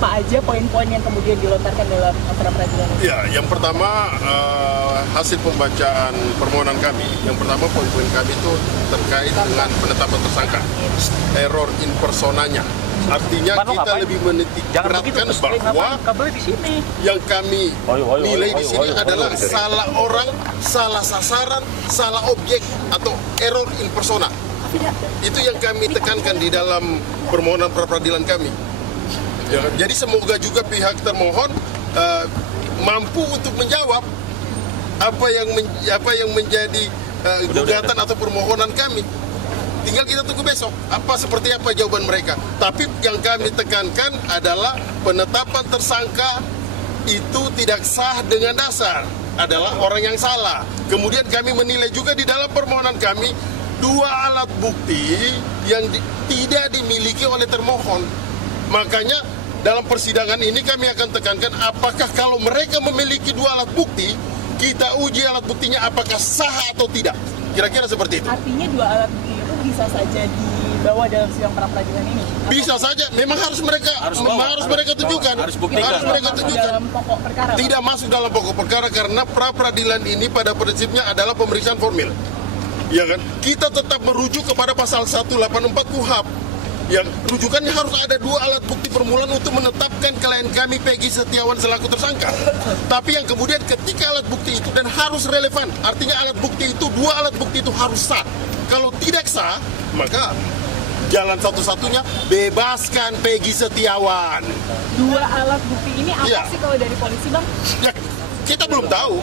apa aja poin-poin yang kemudian dilontarkan dalam pra peradilan ini? Ya, yang pertama hasil pembacaan permohonan kami. Yang pertama poin-poin kami itu terkait dengan penetapan tersangka, error in personanya. Artinya kita lebih menitik beratkan bahwa yang kami nilai di sini adalah salah orang, salah sasaran, salah objek atau error in persona. Itu yang kami tekankan di dalam permohonan pra peradilan kami. Ya, jadi semoga juga pihak termohon mampu untuk menjawab apa yang menjadi gugatan atau permohonan kami. Tinggal kita tunggu besok seperti apa jawaban mereka. Tapi yang kami tekankan adalah penetapan tersangka itu tidak sah dengan dasar, adalah orang yang salah. Kemudian kami menilai juga di dalam permohonan kami dua alat bukti yang tidak dimiliki oleh termohon. Makanya dalam persidangan ini kami akan tekankan apakah kalau mereka memiliki dua alat bukti, kita uji alat buktinya apakah sah atau tidak. Kira-kira seperti itu. Artinya dua alat bukti itu bisa saja dibawa dalam sidang pra peradilan ini? Bisa saja, memang harus mereka tunjukkan. Harus mereka tunjukkan. Dalam pokok perkara, tidak masuk dalam pokok perkara karena pra peradilan ini pada prinsipnya adalah pemeriksaan formil. Ya kan? Kita tetap merujuk kepada pasal 184 KUHP. Yang rujukannya harus ada dua alat bukti permulaan untuk menetapkan klien kami Peggy Setiawan selaku tersangka. Tapi yang kemudian ketika alat bukti itu dan harus relevan, artinya alat bukti itu, dua alat bukti itu harus sah. Kalau tidak sah, maka jalan satu-satunya bebaskan Peggy Setiawan. Dua alat bukti ini apa Ya. sih kalau dari polisi, Bang? Ya, kita belum tahu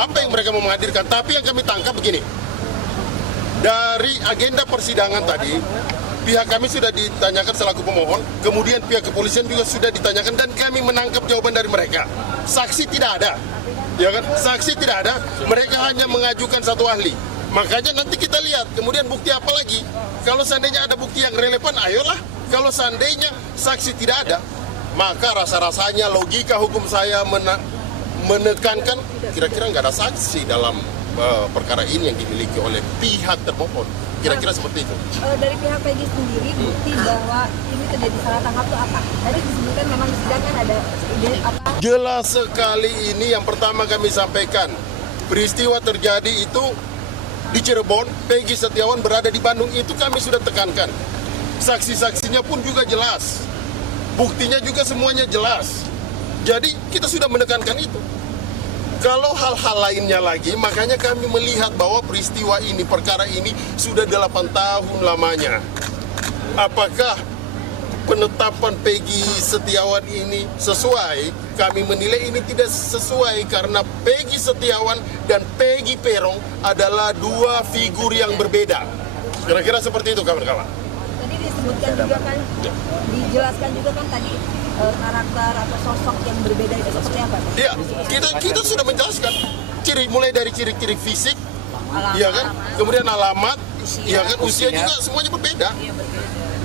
apa yang mereka mau menghadirkan. Tapi yang kami tangkap begini, dari agenda persidangan tadi, pihak kami sudah ditanyakan selaku pemohon, kemudian pihak kepolisian juga sudah ditanyakan dan kami menangkap jawaban dari mereka. Saksi tidak ada, ya kan? Saksi tidak ada, mereka hanya mengajukan satu ahli. Makanya nanti kita lihat, kemudian bukti apa lagi? Kalau seandainya ada bukti yang relevan, ayolah. Kalau seandainya saksi tidak ada, maka rasa-rasanya logika hukum saya menekankan kira-kira nggak ada saksi dalam perkara ini yang dimiliki oleh pihak termohon. Kira-kira seperti itu. Dari pihak Peggy sendiri, bukti bahwa ini terjadi salah tangkap itu apa? Tadi disebutkan memang di sidang kan ada ide apa? Jelas sekali ini yang pertama kami sampaikan. Peristiwa terjadi itu di Cirebon, Peggy Setiawan berada di Bandung, itu kami sudah tekankan. Saksi-saksinya pun juga jelas. Buktinya juga semuanya jelas. Jadi kita sudah menekankan itu. Kalau hal-hal lainnya lagi, makanya kami melihat bahwa peristiwa ini, perkara ini sudah 8 tahun lamanya. Apakah penetapan Peggy Setiawan ini sesuai? Kami menilai ini tidak sesuai karena Peggy Setiawan dan Peggy Peron adalah dua figur yang berbeda. Kira-kira seperti itu kawan-kawan. Tadi disebutkan juga kan, dijelaskan juga kan tadi karakter atau sosok yang berbeda itu seperti apa? Iya, kita sudah menjelaskan mulai dari ciri-ciri fisik, ya kan, kemudian alamat, ya kan, usia juga semuanya berbeda.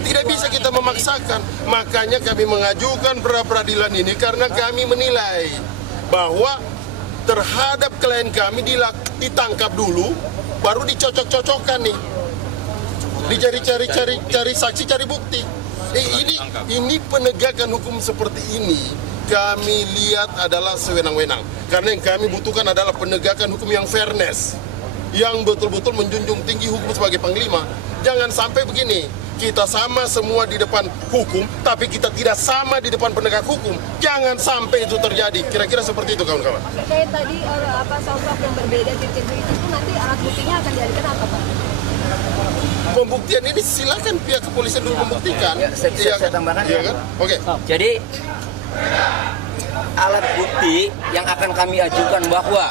Tidak bisa kita memaksakan. Makanya kami mengajukan pra peradilan ini karena kami menilai bahwa terhadap klien kami ditangkap dulu, baru dicocok-cocokkan nih, dicari saksi, cari bukti. Ini penegakan hukum seperti ini kami lihat adalah sewenang-wenang. Karena yang kami butuhkan adalah penegakan hukum yang fairness, yang betul-betul menjunjung tinggi hukum sebagai panglima. Jangan sampai begini, kita sama semua di depan hukum, tapi kita tidak sama di depan penegak hukum. Jangan sampai itu terjadi. Kira-kira seperti itu kawan-kawan. Kayak tadi sosok yang berbeda ciri-ciri itu nanti alat buktinya akan dialihkan apa, Pak? Pembuktian ini silakan pihak kepolisian dulu membuktikan. Ya, saya tambahkan. Iya kan? Oke. Jadi alat bukti yang akan kami ajukan bahwa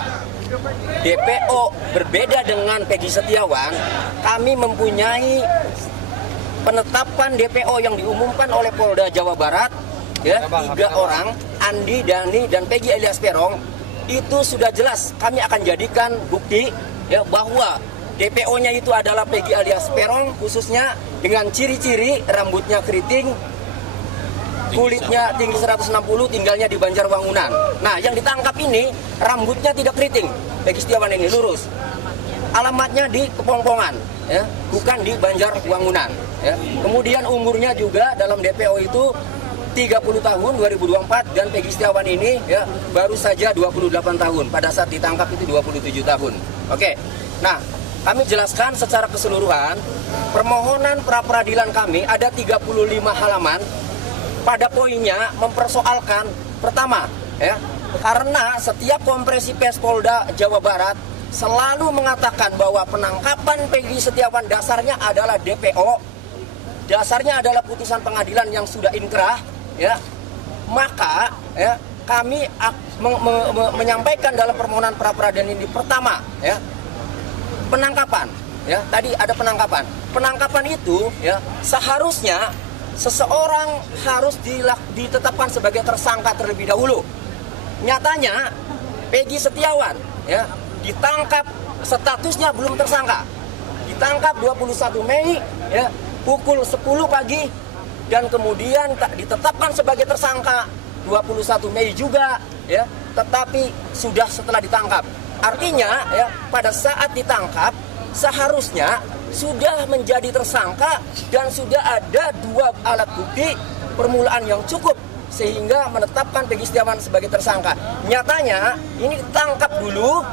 DPO berbeda dengan Peggy Setiawan, kami mempunyai penetapan DPO yang diumumkan oleh Polda Jawa Barat, ya, 3 orang, Andi, Dani, dan Peggy alias Peron. Itu sudah jelas kami akan jadikan bukti, ya, bahwa DPO-nya itu adalah Peggy alias Peron, khususnya dengan ciri-ciri rambutnya keriting, kulitnya tinggi 160, tinggalnya di Banjarwangunan. Nah, yang ditangkap ini rambutnya tidak keriting, Peggy Setiawan ini lurus. Alamatnya di Kepongpongan, ya, bukan di Banjarwangunan. Ya. Kemudian umurnya juga dalam DPO itu 30 tahun 2024 dan Peggy Setiawan ini ya baru saja 28 tahun. Pada saat ditangkap itu 27 tahun. Oke. Nah, kami jelaskan secara keseluruhan permohonan pra peradilan kami ada 35 halaman. Pada poinnya mempersoalkan pertama ya, karena setiap kompresi pers Polda Jawa Barat selalu mengatakan bahwa penangkapan Peggy Setiawan dasarnya adalah DPO, dasarnya adalah putusan pengadilan yang sudah inkrah, ya, maka ya, kami menyampaikan dalam permohonan pra peradilan ini pertama, ya, penangkapan, ya, tadi ada penangkapan. Penangkapan itu, ya, seharusnya seseorang harus ditetapkan sebagai tersangka terlebih dahulu. Nyatanya Peggy Setiawan, ya, ditangkap statusnya belum tersangka. Ditangkap 21 Mei, ya, pukul 10 pagi dan kemudian ditetapkan sebagai tersangka 21 Mei juga, ya, tetapi sudah setelah ditangkap. Artinya, ya, pada saat ditangkap seharusnya sudah menjadi tersangka dan sudah ada 2 alat bukti permulaan yang cukup sehingga menetapkan Peggy Setiawan sebagai tersangka. Nyatanya ini ditangkap dulu,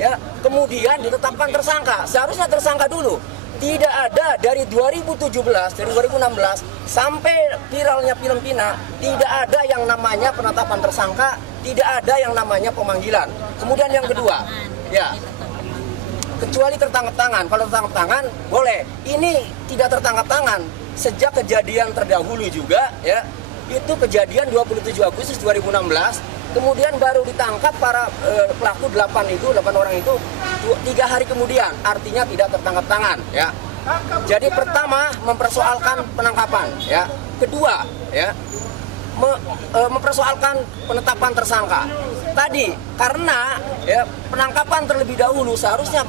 ya, kemudian ditetapkan tersangka. Seharusnya tersangka dulu. Tidak ada dari 2017, dari 2016 sampai viralnya film Pina, tidak ada yang namanya penetapan tersangka, tidak ada yang namanya pemanggilan. Kemudian yang kedua, ya, kecuali tertangkap tangan. Kalau tertangkap tangan boleh. Ini tidak tertangkap tangan. Sejak kejadian terdahulu juga, ya, itu kejadian 27 Agustus 2016. Kemudian baru ditangkap para pelaku 8 orang itu 3 hari kemudian. Artinya tidak tertangkap tangan, ya. Jadi pertama mempersoalkan penangkapan, ya. Kedua, ya, mempersoalkan penetapan tersangka. Tadi karena, ya, penangkapan terlebih dahulu seharusnya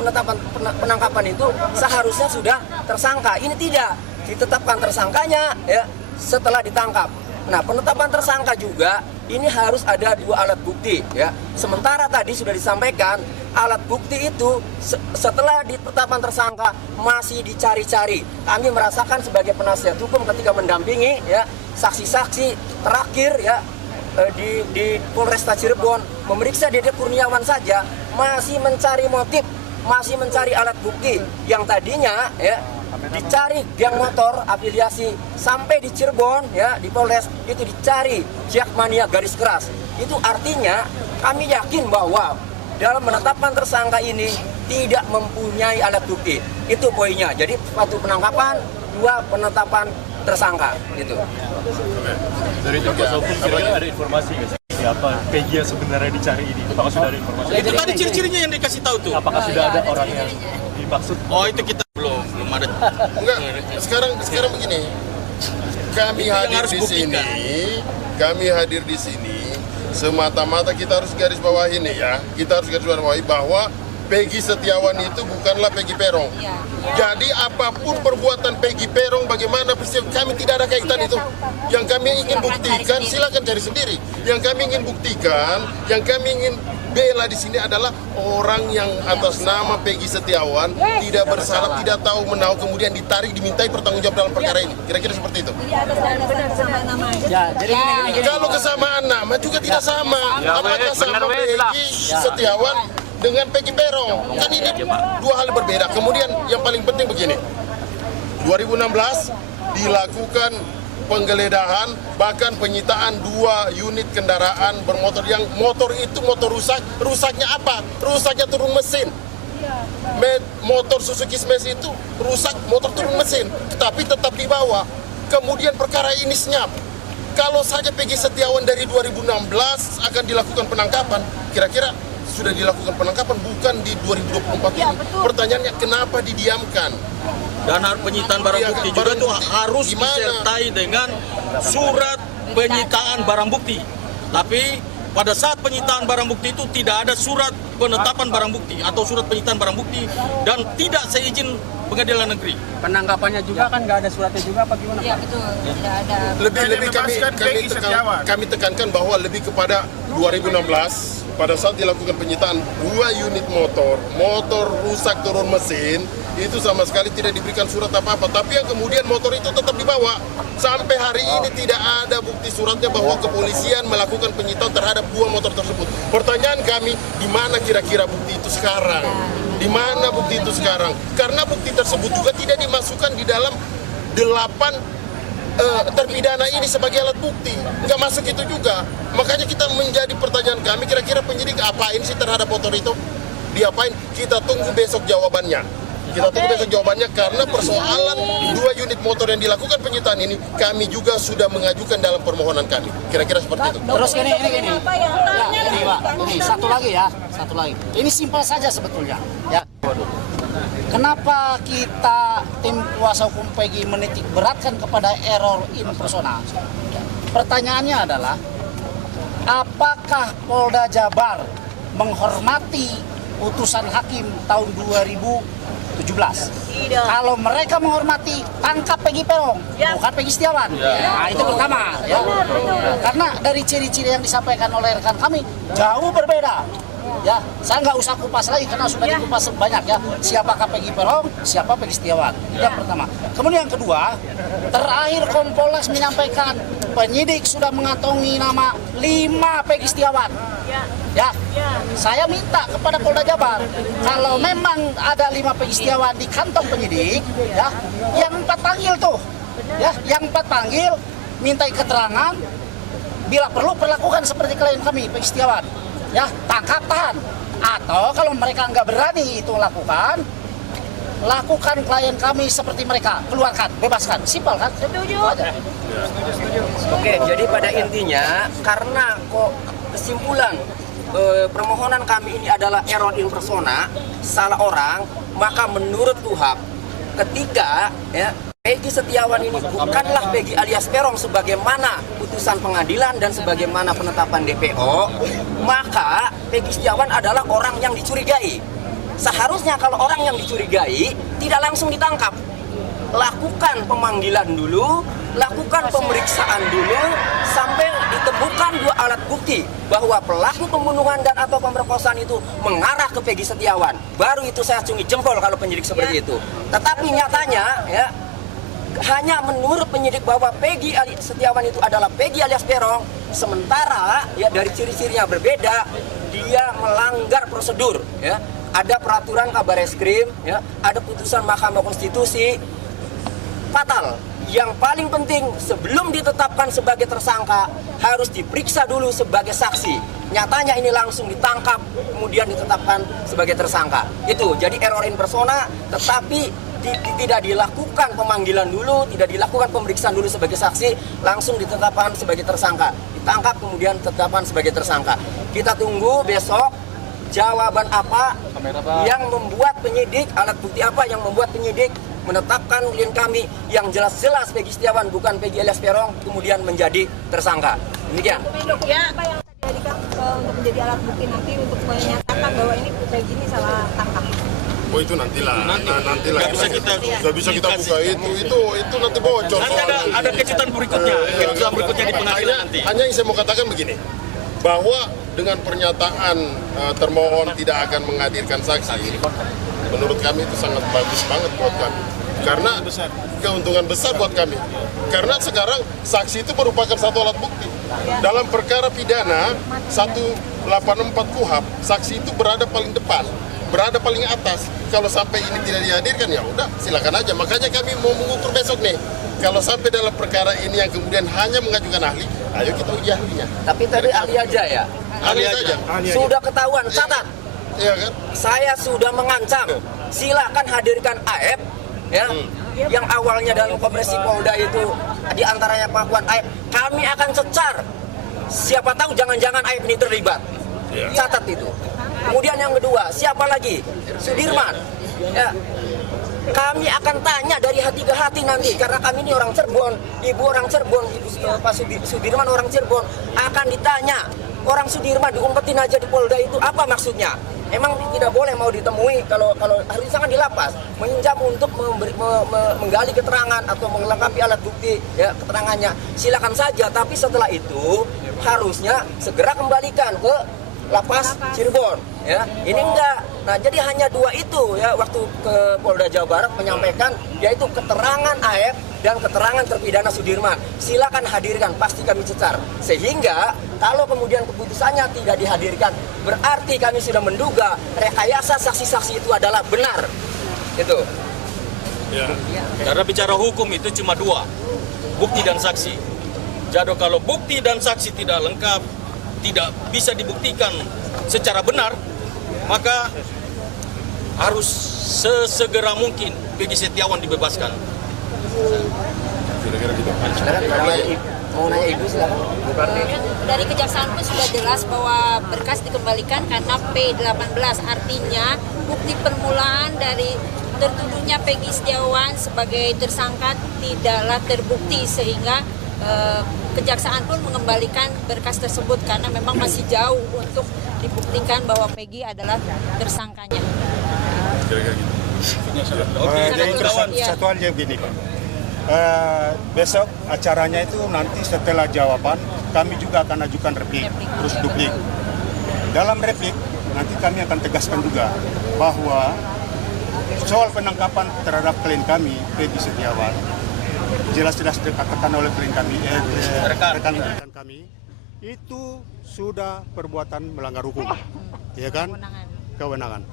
penangkapan itu seharusnya sudah tersangka. Ini tidak ditetapkan tersangkanya, ya, setelah ditangkap. Nah, penetapan tersangka juga ini harus ada 2 alat bukti, ya. Sementara tadi sudah disampaikan alat bukti itu setelah ditetapkan tersangka masih dicari-cari. Kami merasakan sebagai penasihat hukum ketika mendampingi, ya, saksi-saksi terakhir, ya, di Polresta Cirebon memeriksa Dede Kurniawan saja masih mencari motif, masih mencari alat bukti yang tadinya, ya, dicari geng motor afiliasi sampai di Cirebon, ya, di Polres itu dicari Jakmania garis keras. Itu artinya kami yakin bahwa dalam menetapkan tersangka ini tidak mempunyai alat bukti. Itu poinnya. Jadi 1 penangkapan, 2 penetapan tersangka gitu. Dari kuasa hukum kiranya ada informasi nggak sih siapa Peggy yang sebenarnya dicari ini? Apakah sudah ada informasi? Itu tadi ciri-cirinya yang dikasih tahu tuh. Apakah sudah ada orang yang dimaksud? Oh, itu kita belum ada. Enggak, sekarang begini. Kami hadir di sini semata-mata kita harus garis bawahi nih, ya. Kita harus garis bawahi bahwa Peggy Setiawan itu bukanlah Peggy Peron. Jadi apapun perbuatan Peggy Peron, bagaimana kami tidak ada kaitan itu. Yang kami ingin buktikan, silakan cari sendiri. Yang kami ingin buktikan, yang kami ingin bela di sini adalah orang yang atas nama Peggy Setiawan tidak bersalah, tidak tahu menahu, kemudian ditarik, dimintai pertanggungjawab dalam perkara ini. Kira-kira seperti itu. Kalau kesamaan nama juga tidak sama. Apakah sama Peggy Setiawan dengan Peggy Peron? Kan ini 2 hal berbeda. Kemudian yang paling penting begini, 2016 dilakukan penggeledahan, bahkan penyitaan 2 unit kendaraan bermotor, yang motor itu motor rusak. Rusaknya apa? Rusaknya turun mesin. Motor Suzuki Smash itu rusak, motor turun mesin, tapi tetap dibawa. Kemudian perkara ini senyap. Kalau saja Peggy Setiawan dari 2016 akan dilakukan penangkapan, kira-kira sudah dilakukan penangkapan bukan di 2024 ini. Pertanyaannya kenapa didiamkan? Dan penyitaan barang bukti juga itu harus disertai dengan surat penyitaan barang bukti. Tapi pada saat penyitaan barang bukti itu tidak ada surat penetapan barang bukti atau surat penyitaan barang bukti dan tidak seizin pengadilan negeri. Penangkapannya juga kan nggak ada suratnya juga apa gimana? Iya betul, tidak ada. Lebih kami tekankan bahwa lebih kepada 2016 pada saat dilakukan penyitaan 2 unit motor rusak turun mesin itu sama sekali tidak diberikan surat apa-apa. Tapi yang kemudian motor itu tetap dibawa. Sampai hari ini tidak ada bukti suratnya bahwa kepolisian melakukan penyitaan terhadap 2 motor tersebut. Pertanyaan kami, di mana kira-kira bukti itu sekarang? Di mana bukti itu sekarang? Karena bukti tersebut juga tidak dimasukkan di dalam 8 terpidana ini sebagai alat bukti. Nggak masuk itu juga. Makanya kita menjadi pertanyaan kami, kira-kira penyidik apain sih terhadap motor itu? Diapain? Kita tunggu besok jawabannya. Kita tunggu besok jawabannya karena persoalan 2 unit motor yang dilakukan penyitaan ini kami juga sudah mengajukan dalam permohonan kami. Kira-kira seperti itu. Terus ini. Ya, ini Pak, ini satu lagi. Ini simpel saja sebetulnya. Ya. Kenapa kita tim kuasa hukum PEGI menitik beratkan kepada error in persona? Pertanyaannya adalah, apakah Polda Jabar menghormati putusan hakim tahun 2017? Tidak. Kalau mereka menghormati, tangkap Peggy Peron, bukan Peggy Setiawan. Nah, itu pertama. Ya. Karena dari ciri-ciri yang disampaikan oleh rekan kami jauh berbeda. Ya, saya nggak usah kupas lagi karena sudah dikupas banyak ya. Siapakah Peggy Peron, siapa Peggy Setiawan. Yang pertama. Kemudian yang kedua, terakhir Kompolnas menyampaikan penyidik sudah mengantongi nama 5 Peggy Setiawan. Ya, saya minta kepada Polda Jabar, kalau memang ada 5 Peggy Setiawan di kantong penyidik, ya, yang 4 panggil tuh, ya, yang 4 panggil, mintai keterangan, bila perlu perlakukan seperti klien kami Peggy Setiawan, ya, tangkap tahan, atau kalau mereka nggak berani itu lakukan klien kami seperti mereka, keluarkan, bebaskan, simpel kan? Setuju. Oke, jadi pada intinya karena kok kesimpulan permohonan kami ini adalah error in persona, salah orang, maka menurut KUHAP ketika ya Peggy Setiawan ini bukanlah Peggy alias Peron sebagaimana putusan pengadilan dan sebagaimana penetapan DPO, maka Peggy Setiawan adalah orang yang dicurigai. Seharusnya kalau orang yang dicurigai tidak langsung ditangkap. Lakukan pemanggilan dulu, lakukan pemeriksaan dulu sampai ditemukan 2 alat bukti bahwa pelaku pembunuhan dan atau pemerkosaan itu mengarah ke Peggy Setiawan. Baru itu saya acungi jempol kalau penyidik seperti itu. Tetapi nyatanya ya hanya menurut penyidik bahwa Peggy Setiawan itu adalah Peggy alias Peron, sementara ya dari ciri-cirinya berbeda, dia melanggar prosedur ya. Ada peraturan Kabareskrim ya, ada putusan Mahkamah Konstitusi. Fatal. Yang paling penting sebelum ditetapkan sebagai tersangka harus diperiksa dulu sebagai saksi. Nyatanya ini langsung ditangkap kemudian ditetapkan sebagai tersangka. Itu jadi error in persona, tetapi tidak dilakukan pemanggilan dulu, tidak dilakukan pemeriksaan dulu sebagai saksi, langsung ditetapkan sebagai tersangka. Ditangkap kemudian ditetapkan sebagai tersangka. Kita tunggu besok jawaban apa yang membuat penyidik, alat bukti apa yang membuat penyidik menetapkan klien kami yang jelas-jelas Peggy Setiawan bukan Peggy alias Peron kemudian menjadi tersangka. Demikian. Ya. Apa yang tadi untuk menjadi alat bukti nanti untuk menyatakan bahwa ini Peggy ini salah tangkap? Oh itu nantilah. Nggak bisa kita buka itu nanti bocor. Nanti ada kejutan berikutnya. Kejutan berikutnya di pengadilan nanti. Hanya yang saya mau katakan begini, bahwa dengan pernyataan termohon tidak akan menghadirkan saksi, menurut kami itu sangat bagus banget buat kami. Karena keuntungan besar buat kami. Karena sekarang saksi itu merupakan satu alat bukti. Dalam perkara pidana 184 KUHAP, saksi itu berada paling depan, berada paling atas. Kalau sampai ini tidak dihadirkan ya udah silakan aja. Makanya kami mau mengukur besok nih. Kalau sampai dalam perkara ini yang kemudian hanya mengajukan ahli, ayo kita uji ahlinya. Tapi tadi ahli aja ya. Ahli saja. Sudah ketahuan, catat. Iya kan? Saya sudah mengancam, silakan hadirkan AF ya. Yang awalnya dalam Komisi Polda itu diantaranya pengakuan AF, kami akan cecar. Siapa tahu jangan-jangan AF ini terlibat. Catat itu. Kemudian yang kedua, siapa lagi? Sudirman. Ya. Kami akan tanya dari hati ke hati nanti karena kami ini orang Cirebon, ibu orang Cirebon, Pak Sudirman orang Cirebon, akan ditanya. Orang Sudirman diumpetin aja di Polda itu apa maksudnya? Emang tidak boleh mau ditemui kalau harus sangat di lapas, menginjam untuk menggali keterangan atau melengkapi alat bukti ya keterangannya. Silakan saja, tapi setelah itu harusnya segera kembalikan ke lapas Cirebon ya. Ini enggak. Nah, jadi hanya 2 itu ya waktu ke Polda Jawa Barat menyampaikan, yaitu keterangan AF dan keterangan terpidana Sudirman. Silakan hadirkan, pasti kami cecar. Sehingga kalau kemudian keputusannya tidak dihadirkan, berarti kami sudah menduga rekayasa saksi-saksi itu adalah benar. Itu. Ya. Karena bicara hukum itu cuma 2, bukti dan saksi. Jadi kalau bukti dan saksi tidak lengkap, tidak bisa dibuktikan secara benar, maka harus sesegera mungkin Peggy Setiawan dibebaskan. Kira-kira gitu. Mau nanya Ibu silakan. Dari kejaksaan pun sudah jelas bahwa berkas dikembalikan karena P18, artinya bukti permulaan dari tertuduhnya Peggy Setiawan sebagai tersangka tidaklah terbukti, sehingga kejaksaan pun mengembalikan berkas tersebut karena memang masih jauh untuk dibuktikan bahwa Peggy adalah tersangkanya. Kira-kira gitu. Jadi satu hal yang begini Pak. Besok acaranya itu nanti setelah jawaban kami juga akan ajukan replik, terus duplik. Dalam replik nanti kami akan tegaskan juga bahwa soal penangkapan terhadap klien kami Peggy Setiawan jelas-jelas dikatakan oleh klien kami, rekan-rekan kami itu sudah perbuatan melanggar hukum, ya kan? Kewenangan.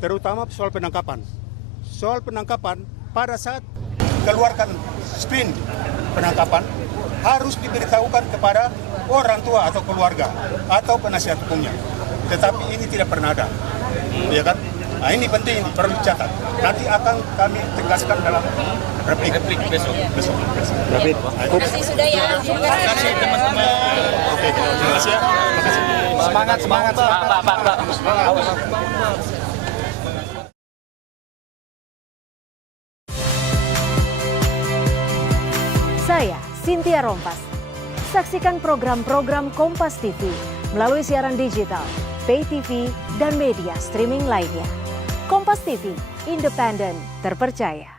Terutama soal penangkapan. Soal penangkapan pada saat keluarkan sprint penangkapan harus diberitahukan kepada orang tua atau keluarga atau penasihat hukumnya. Tetapi ini tidak pernah ada, ya kan? Nah, ini penting, ini perlu dicatat. Nanti akan kami tegaskan dalam replik besok. Terima kasih sudah ya. Terima kasih teman-teman. Oke, terima kasih ya. Terima kasih. Semangat, Pak. Saya Cynthia Rompas. Saksikan program-program Kompas TV melalui siaran digital, pay TV, dan media streaming lainnya. Kompas TV, independen, terpercaya.